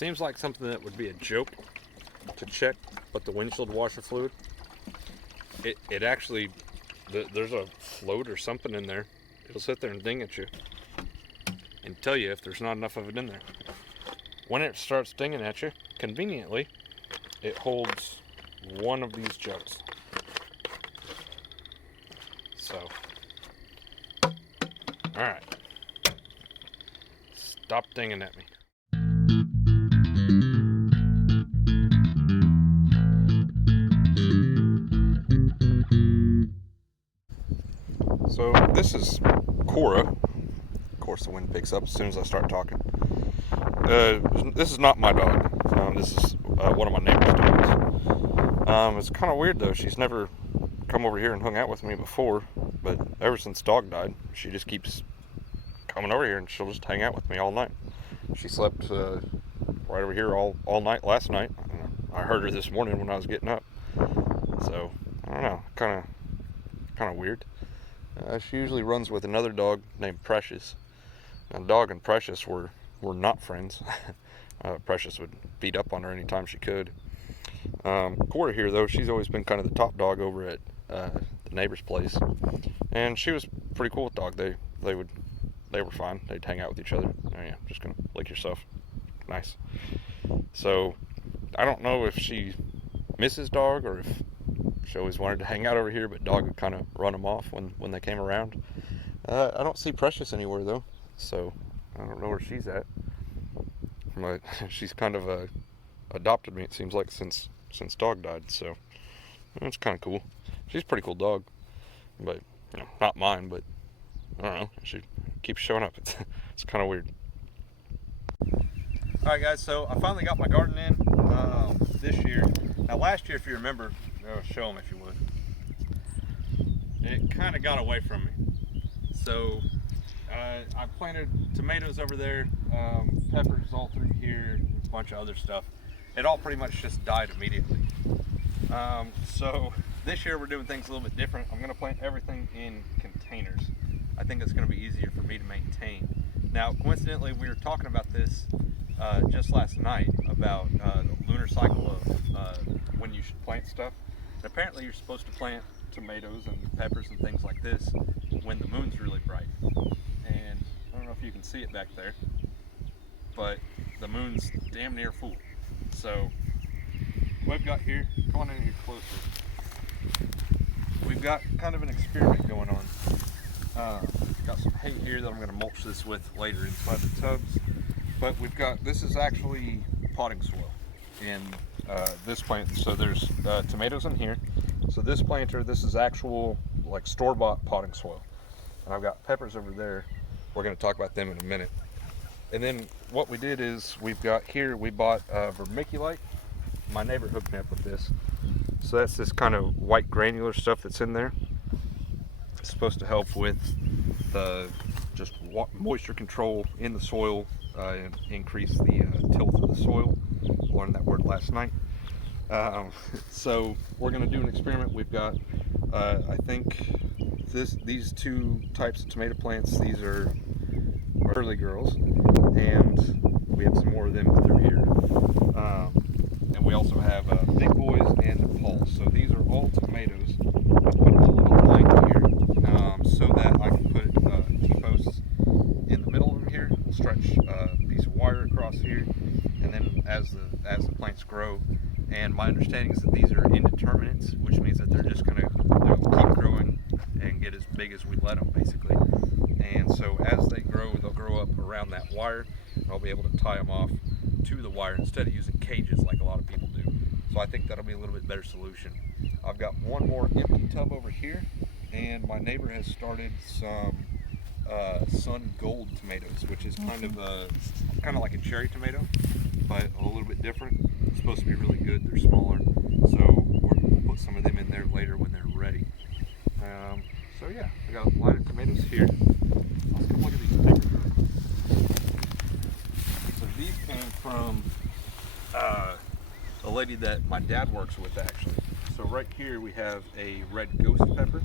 seems like something that would be a joke to check, but the windshield washer fluid, it actually, there's a float or something in there. It'll sit there and ding at you and tell you if there's not enough of it in there. When it starts dinging at you, conveniently, it holds one of these jugs. So, alright. Stop dinging at me. So this is Cora. Of course the wind picks up as soon as I start talking. This is not my dog. This is one of my neighbor's dogs. It's kind of weird though. She's never come over here and hung out with me before, but ever since dog died, she just keeps coming over here and she'll just hang out with me all night. She slept right over here all night last night. I heard her this morning when I was getting up. So I don't know, kind of weird. She usually runs with another dog named Precious. Now, Dog and Precious were not friends. Precious would beat up on her anytime she could. Cora here, though, she's always been kind of the top dog over at the neighbor's place, and she was pretty cool with Dog. They were fine. They'd hang out with each other. Oh yeah, just gonna lick yourself. Nice. So I don't know if she misses Dog or if she always wanted to hang out over here, but Dog would kind of run them off when they came around. I don't see Precious anywhere though, so I don't know where she's at. But she's kind of adopted me, it seems like, since Dog died, so it's kind of cool. She's a pretty cool dog, but not mine. But I don't know, she keeps showing up. It's kind of weird. All right, guys. So I finally got my garden in this year. Now, last year, if you remember, show them if you would. It kind of got away from me. So I planted tomatoes over there, peppers all through here, a bunch of other stuff. It all pretty much just died immediately. So this year we're doing things a little bit different. I'm going to plant everything in containers. I think it's going to be easier for me to maintain. Now, coincidentally, we were talking about this just last night about the lunar cycle of when you should plant stuff. And apparently you're supposed to plant tomatoes and peppers and things like this when the moon's really bright. And I don't know if you can see it back there, but the moon's damn near full. So what we've got here, come on in here closer. We've got kind of an experiment going on. Got some hay here that I'm going to mulch this with later inside the tubs. But this is actually potting soil in this plant. So there's tomatoes in here. So this planter, this is actual like store-bought potting soil. And I've got peppers over there. We're going to talk about them in a minute. And then what we did is we bought vermiculite. My neighbor hooked me up with this. So that's this kind of white granular stuff that's in there. It's supposed to help with the just moisture control in the soil and increase the tilth of the soil. I learned that word last night. So we're going to do an experiment. We've got, I think, these two types of tomato plants. These are early girls, and we have some more of them through here. And we also have big boys and Nepals. So these are all tomatoes. I put a little blank here so that I can put T-posts in the middle of here, stretch a piece of wire across here, and then as the plants grow. And my understanding is that these are indeterminates, which means that they're just going to keep growing and get as big as we let them, basically. And so as they grow, they'll grow up around that wire, and I'll be able to tie them off to the wire instead of using cages like a lot of people do. So I think that'll be a little bit better solution. I've got one more empty tub over here, and my neighbor has started some Sun Gold tomatoes, which is kind of like a cherry tomato, but a little bit different. It's supposed to be really good. They're smaller, so we'll put some of them in there later when they're ready. So yeah, I got a line of tomatoes here. Let's come look at these pictures. So these came from a lady that my dad works with, actually. So right here we have a red ghost pepper.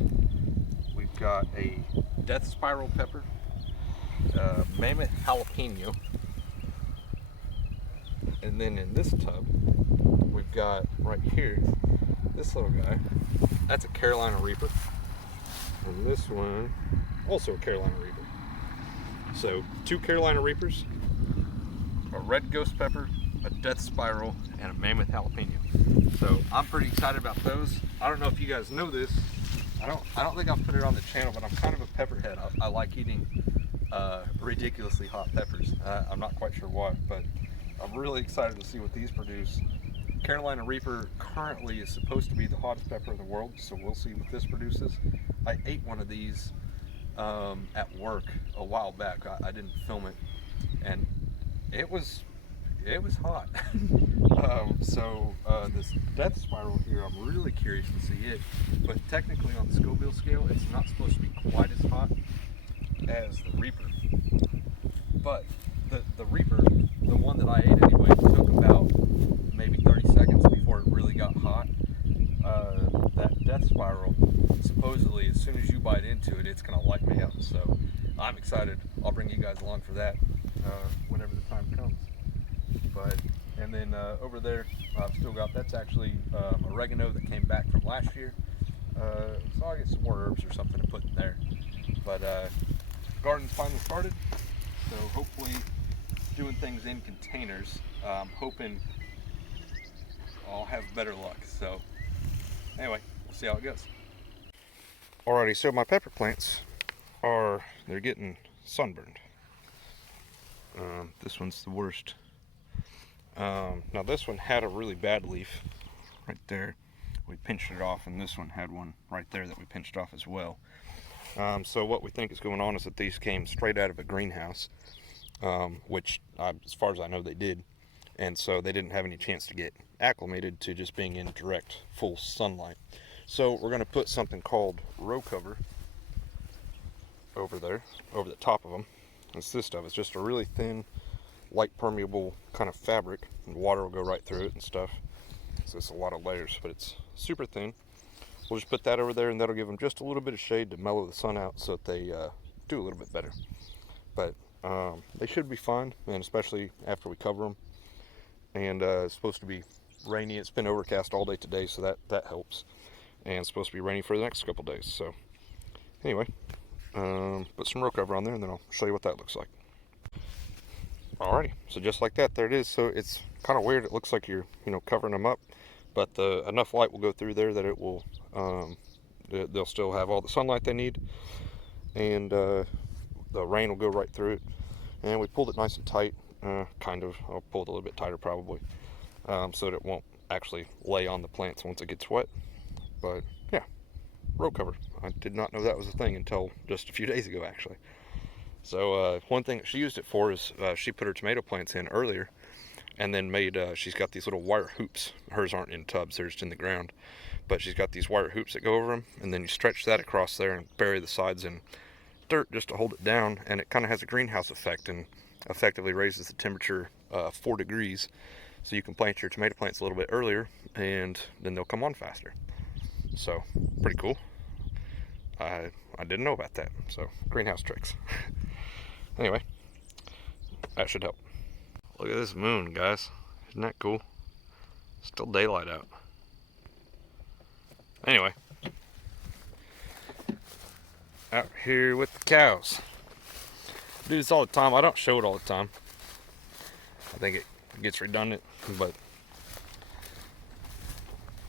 We've got a death spiral pepper, mammoth jalapeno, And then in this tub, we've got right here, this little guy. That's a Carolina Reaper. And this one, also a Carolina Reaper. So 2 Carolina Reapers, a red ghost pepper, a death spiral, and a mammoth jalapeno. So I'm pretty excited about those. I don't know if you guys know this. I don't think I've put it on the channel, but I'm kind of a pepper head. I like eating ridiculously hot peppers. I'm not quite sure why, but I'm really excited to see what these produce. Carolina Reaper currently is supposed to be the hottest pepper in the world, so we'll see what this produces. I ate one of these at work a while back. I didn't film it, and it was hot. This death spiral here, I'm really curious to see it, but technically on the Scoville scale, it's not supposed to be quite as hot as the Reaper. But the Reaper, the one that I ate anyway, took about maybe 30 seconds before it really got hot. That death spiral, supposedly as soon as you bite into it, it's gonna light me up. So I'm excited. I'll bring you guys along for that whenever the time comes. And then over there, I've still got, that's actually oregano that came back from last year. So I'll get some more herbs or something to put in there. But garden's finally started, so hopefully doing things in containers. I'm hoping I'll have better luck. So anyway, we'll see how it goes. Alrighty, so my pepper plants they're getting sunburned. This one's the worst. Now this one had a really bad leaf right there. We pinched it off, and this one had one right there that we pinched off as well. So what we think is going on is that these came straight out of a greenhouse, which as far as I know they did, and so they didn't have any chance to get acclimated to just being in direct full sunlight. So we're going to put something called row cover over there, over the top of them. It's this stuff. It's just a really thin, light permeable kind of fabric, and water will go right through it and stuff. So it's a lot of layers, but it's super thin. We'll just put that over there, and that'll give them just a little bit of shade to mellow the sun out so that they do a little bit better. But they should be fine, and especially after we cover them. And it's supposed to be rainy. It's been overcast all day today, so that helps. And it's supposed to be rainy for the next couple days. So anyway, put some row cover on there, and then I'll show you what that looks like. Alrighty, so just like that, there it is. So it's kind of weird. It looks like you're, covering them up, but enough light will go through there that it will, they'll still have all the sunlight they need, and the rain will go right through it. And we pulled it nice and tight, kind of. I'll pull it a little bit tighter probably, so that it won't actually lay on the plants once it gets wet. But yeah, row cover. I did not know that was a thing until just a few days ago, actually. So one thing that she used it for is she put her tomato plants in earlier, and then made, she's got these little wire hoops. Hers aren't in tubs, they're just in the ground. But she's got these wire hoops that go over them, and then you stretch that across there and bury the sides in dirt just to hold it down, and it kind of has a greenhouse effect and effectively raises the temperature 4 degrees. So you can plant your tomato plants a little bit earlier, and then they'll come on faster. So pretty cool. I didn't know about that. So greenhouse tricks. Anyway, that should help. Look at this moon, guys. Isn't that cool? Still daylight out. Anyway, out here with the cows. I do this all the time. I don't show it all the time. I think it gets redundant, but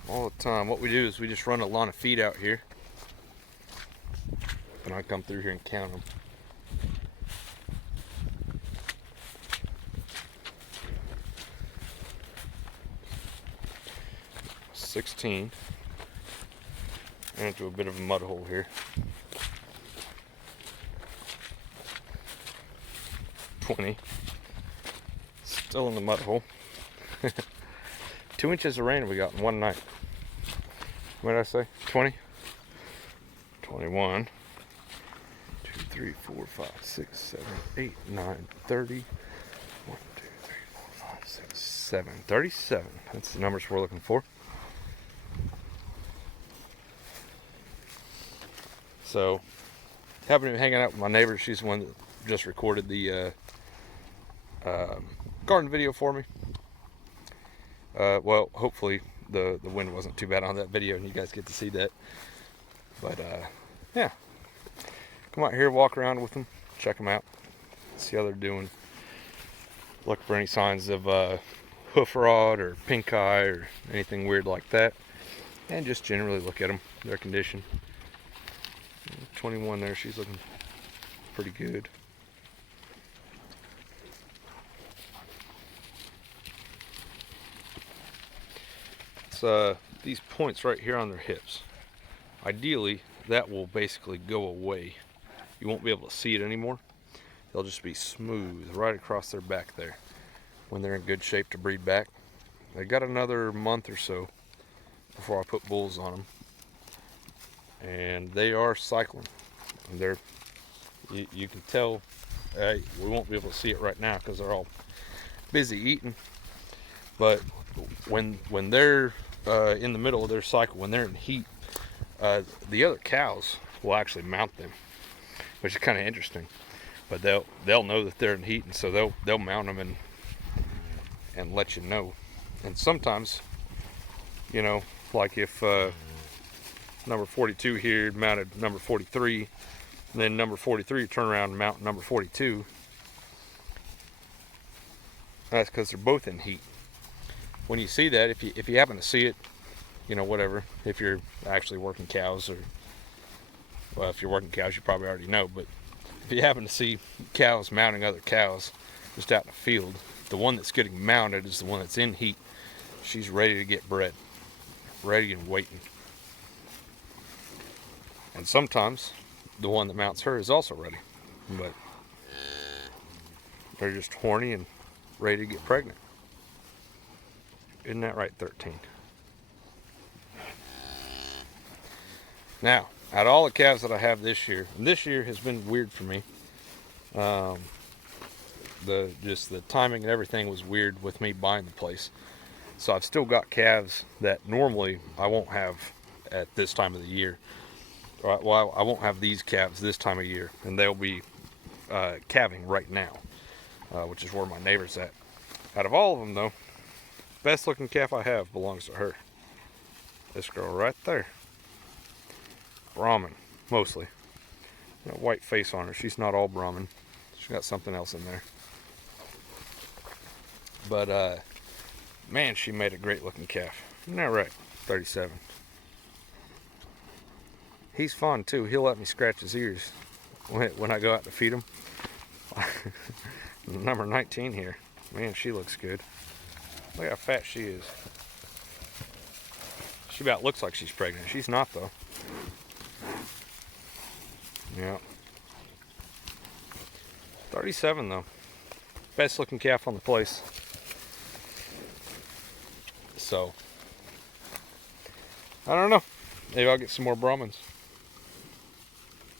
all the time what we do is we just run a line of feed out here, and I come through here and count them. 16, and into a bit of a mud hole here. 20, still in the mud hole. 2 inches of rain we got in one night. What did I say? 20, 21, 2, 3, 4, 5, 6, 7, 8, 9, 30. 1, 2, 3, 4, 5, 6, 7, 37. That's the numbers we're looking for. So, happened to be hanging out with my neighbor. She's the one that just recorded the garden video for me. Well, hopefully the wind wasn't too bad on that video and you guys get to see that. But yeah, come out here, walk around with them, check them out, see how they're doing. Look for any signs of hoof rot or pink eye or anything weird like that, and just generally look at them, their condition. 21 there, she's looking pretty good. It's these points right here on their hips. Ideally, that will basically go away. You won't be able to see it anymore. They'll just be smooth right across their back there when they're in good shape to breed back. They got another month or so before I put bulls on them, and they are cycling. And they're, you can tell, we won't be able to see it right now because they're all busy eating, but when they're in the middle of their cycle, when they're in heat, the other cows will actually mount them, which is kind of interesting. But they'll know that they're in heat, and so they'll mount them and let you know. And sometimes, you know, like if number 42 here mounted number 43, and then number 43 turn around and mount number 42, that's because they're both in heat. When you see that, if you happen to see it, you know, whatever, if you're actually working cows, or, well, if you're working cows, you probably already know, but if you happen to see cows mounting other cows just out in the field, the one that's getting mounted is the one that's in heat. She's ready to get bred, ready and waiting. And sometimes the one that mounts her is also ready, but they're just horny and ready to get pregnant. Isn't that right, 13? Now, out of all the calves that I have this year, and this year has been weird for me. Just the timing and everything was weird with me buying the place. So I've still got calves that normally I won't have at this time of the year. Well, I won't have these calves this time of year, and they'll be calving right now, which is where my neighbor's at. Out of all of them, though, best looking calf I have belongs to her. This girl right there. Brahman, mostly. Got a white face on her. She's not all Brahman. She's got something else in there. But, man, she made a great looking calf. Isn't that right? 37. He's fun too. He'll let me scratch his ears when I go out to feed him. Number 19 here. Man, she looks good. Look how fat she is. She about looks like she's pregnant. She's not, though. Yeah. 37, though. Best looking calf on the place. So, I don't know. Maybe I'll get some more Brahmins.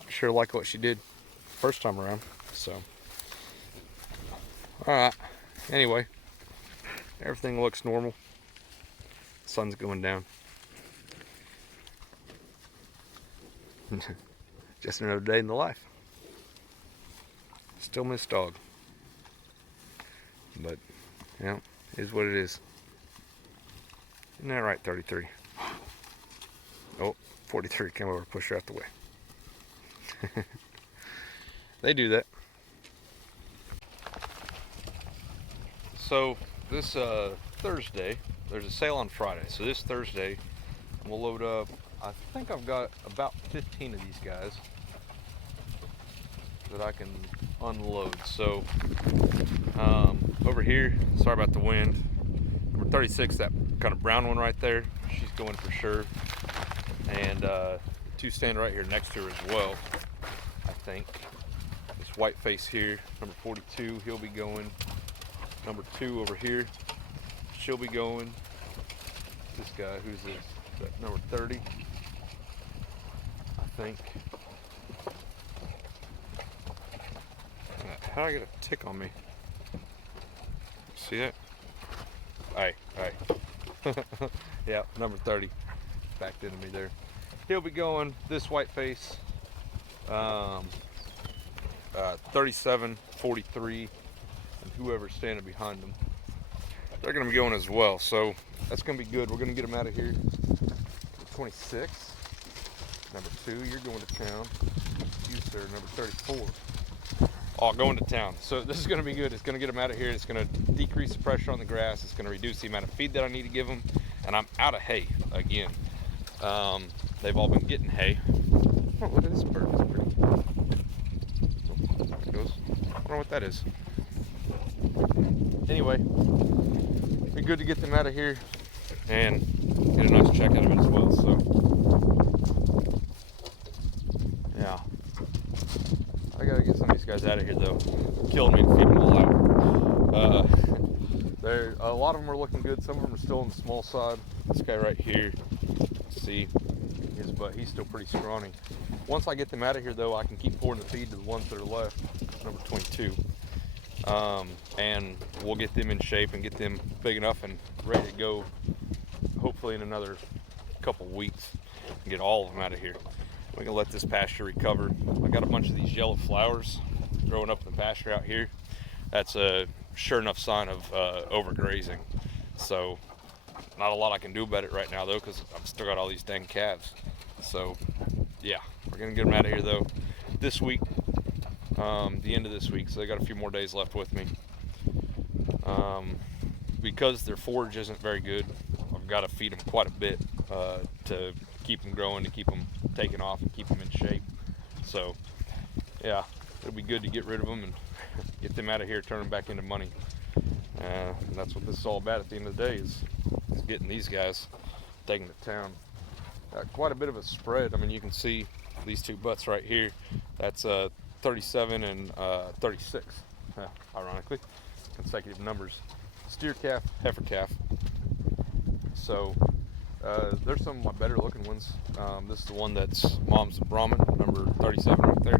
I sure like what she did first time around. So, alright. Anyway, everything looks normal. Sun's going down. Just another day in the life. Still miss dog. But, you know, it is what it is. Isn't that right, 33? Oh, 43 came over to push her out the way. They do that. So, this Thursday, there's a sale on Friday. So this Thursday, we'll load up, I think I've got about 15 of these guys that I can unload. So, over here, sorry about the wind, number 36, that kind of brown one right there, she's going for sure. And two stand right here next to her as well, I think. This white face here, number 42, he'll be going. Number 2 over here, she'll be going. This guy, who's this? Is that number 30? I think. How did I get a tick on me? See that? Hey. Yeah, number 30. Backed into me there. He'll be going. This white face. 37, 43, and whoever's standing behind him. they're going to be going as well. So that's going to be good. We're going to get them out of here. 26. Number 2, you're going to town. You, sir, number 34. All going to town. So this is going to be good. It's going to get them out of here. It's going to decrease the pressure on the grass. It's going to reduce the amount of feed that I need to give them. And I'm out of hay again. They've all been getting hay. Oh, look at this bird. It's pretty. Oh, there it goes. I don't know what that is. Anyway, be good to get them out of here and get a nice check out of it as well. So, yeah. I gotta get some of these guys out of here though. Killing me to feed them all out. A lot of them are looking good. Some of them are still on the small side. This guy right here, see his butt, he's still pretty scrawny. Once I get them out of here though, I can keep pouring the feed to the ones that are left, number 22. And we'll get them in shape and get them big enough and ready to go, hopefully in another couple weeks, and get all of them out of here. We're gonna let this pasture recover. I got a bunch of these yellow flowers growing up in the pasture out here. That's a sure enough sign of overgrazing. So not a lot I can do about it right now though, because I've still got all these dang calves. So yeah, we're gonna get them out of here though this week, the end of this week. So they got a few more days left with me. Because their forage isn't very good, I've got to feed them quite a bit to keep them growing, to keep them taking off, and keep them in shape. So yeah, it'll be good to get rid of them and get them out of here, turn them back into money. And that's what this is all about at the end of the day, is getting these guys taken to town. Quite a bit of a spread. I mean, you can see these two butts right here. That's 37 and 36, ironically, consecutive numbers. Steer calf, heifer calf. So there's some of my better looking ones. This is the one that's mom's Brahmin, number 37 right there.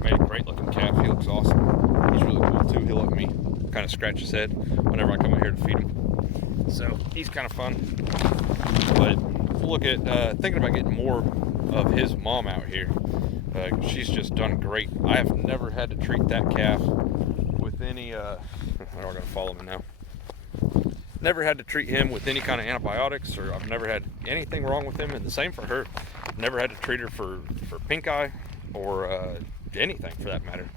Made a great looking calf. He looks awesome. He's really cool too. He'll let me kind of scratch his head whenever I come out here to feed him. So he's kind of fun. But look at thinking about getting more of his mom out here. She's just done great. I have never had to treat that calf with any I'm gonna follow me now. Never had to treat him with any kind of antibiotics, or I've never had anything wrong with him, and the same for her. Never had to treat her for pink eye or anything for that matter.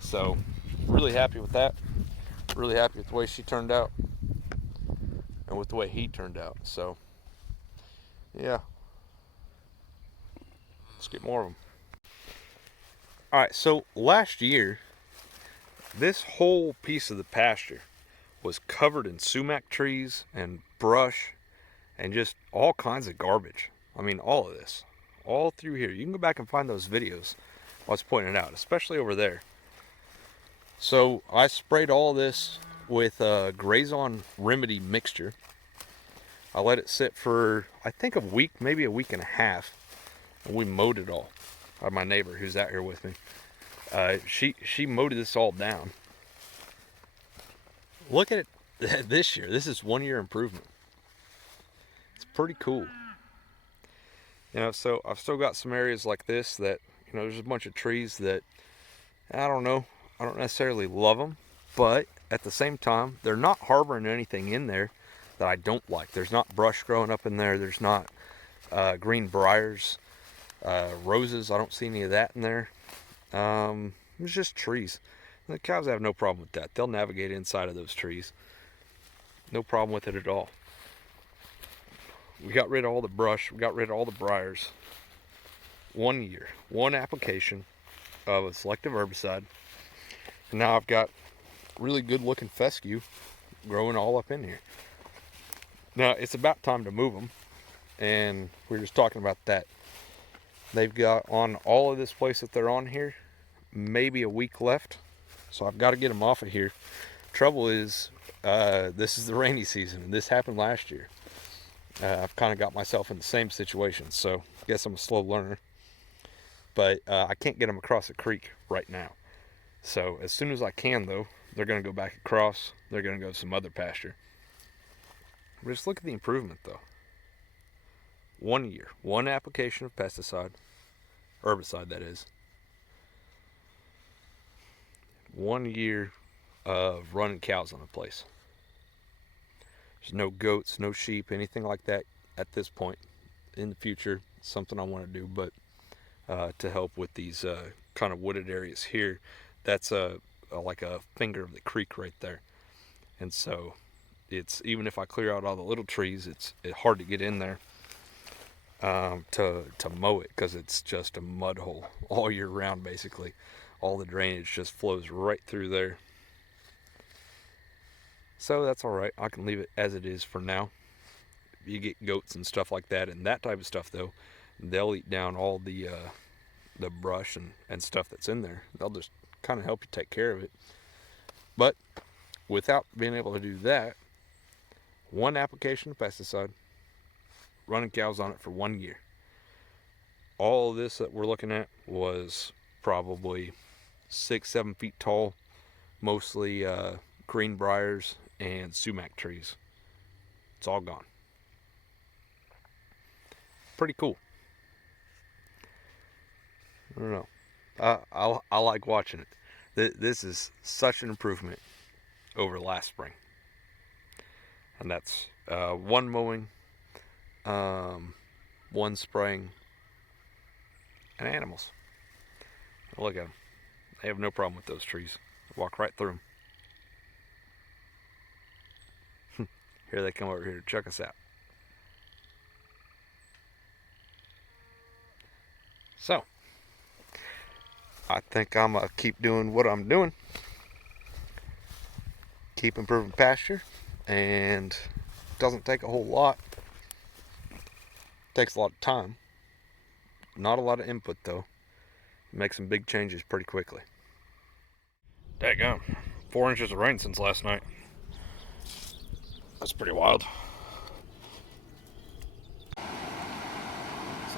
So really happy with that. Really happy with the way she turned out and with the way he turned out. So yeah, let's get more of them. All right, so last year this whole piece of the pasture was covered in sumac trees and brush and just all kinds of garbage. I mean, all of this, all through here. You can go back and find those videos I was pointing out, especially over there. So I sprayed all this with a Grazon Remedy mixture. I let it sit for, I think, a week, maybe a week and a half, and we mowed it all. My neighbor who's out here with me, she mowed this all down. Look at it this year. This is 1 year improvement. It's pretty cool. You know, so I've still got some areas like this that, you know, there's a bunch of trees that, I don't know, I don't necessarily love them, but at the same time, they're not harboring anything in there that I don't like. There's not brush growing up in there. There's not green briars, roses. I don't see any of that in there. It's just trees. And the cows have no problem with that. They'll navigate inside of those trees. No problem with it at all. We got rid of all the brush. We got rid of all the briars. 1 year, one application of a selective herbicide. And now I've got really good looking fescue growing all up in here. Now it's about time to move them. And we were just talking about that. They've got on all of this place that they're on here, maybe a week left. So I've got to get them off of here. Trouble is, this is the rainy season, and this happened last year. I've kind of got myself in the same situation, so I guess I'm a slow learner. But I can't get them across the creek right now. So as soon as I can, though, they're going to go back across. They're going to go to some other pasture. But just look at the improvement, though. 1 year, one application of pesticide, herbicide that is. 1 year of running cows on the place. There's no goats, no sheep, anything like that at this point. In the future, it's something I want to do, but to help with these kind of wooded areas here, that's like a finger of the creek right there. And so it's, even if I clear out all the little trees, it's hard to get in there to mow it, because it's just a mud hole all year round basically. All the drainage just flows right through there. So that's all right. I can leave it as it is for now. You get goats and stuff like that, and that type of stuff though, they'll eat down all the brush and stuff that's in there. They'll just kind of help you take care of it. But without being able to do that, one application of pesticide, running cows on it for 1 year. All of this that we're looking at was probably 6-7 feet tall, mostly green briars and sumac trees. It's all gone. Pretty cool. I don't know. I like watching it. This is such an improvement over last spring. And that's one mowing, one spraying, and animals. Look at them. They have no problem with those trees. Walk right through them. Here they come over here to check us out. So, I think I'm going to keep doing what I'm doing. Keep improving pasture. And it doesn't take a whole lot. It takes a lot of time. Not a lot of input though. Make some big changes pretty quickly. Daggum. 4 inches of rain since last night. That's pretty wild.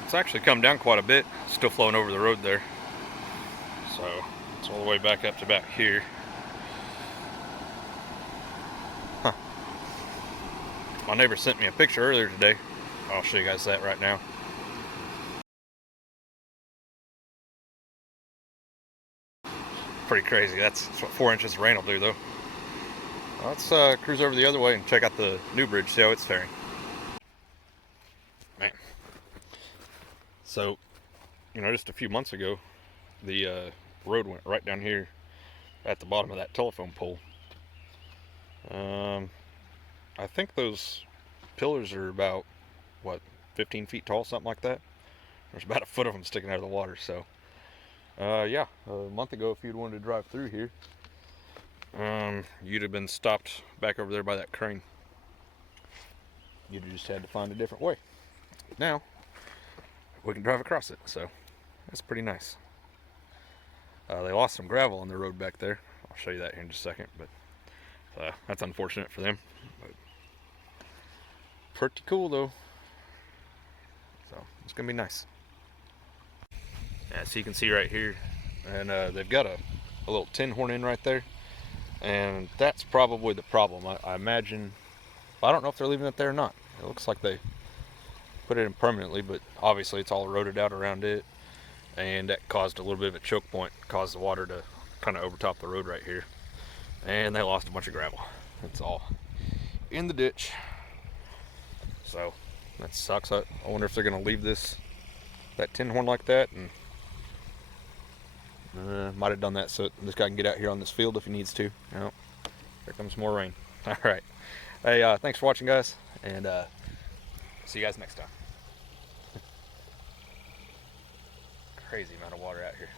It's actually come down quite a bit. Still flowing over the road there. So it's all the way back up to back here. Huh. My neighbor sent me a picture earlier today. I'll show you guys that right now. Pretty crazy. That's what 4 inches of rain will do though. Let's cruise over the other way and check out the new bridge, see how it's faring. Man. So, just a few months ago, the road went right down here at the bottom of that telephone pole. I think those pillars are about, 15 feet tall, something like that. There's about a foot of them sticking out of the water, so. Yeah, a month ago, if you'd wanted to drive through here, you'd have been stopped back over there by that crane. You'd have just had to find a different way. Now, we can drive across it, so that's pretty nice. They lost some gravel on the road back there. I'll show you that here in just a second, but that's unfortunate for them. But pretty cool though. So it's gonna be nice. Yeah, so you can see right here, and they've got a little tin horn in right there, and that's probably the problem. I imagine. I don't know if they're leaving it there or not. It looks like they put it in permanently, but obviously it's all eroded out around it, and that caused a little bit of a choke point, caused the water to kind of overtop the road right here, and they lost a bunch of gravel. It's all in the ditch, so that sucks. I wonder if they're gonna leave that tin horn like that, and might have done that so this guy can get out here on this field if he needs to. Here comes more rain. All right. Hey, thanks for watching, guys, and see you guys next time. Crazy amount of water out here.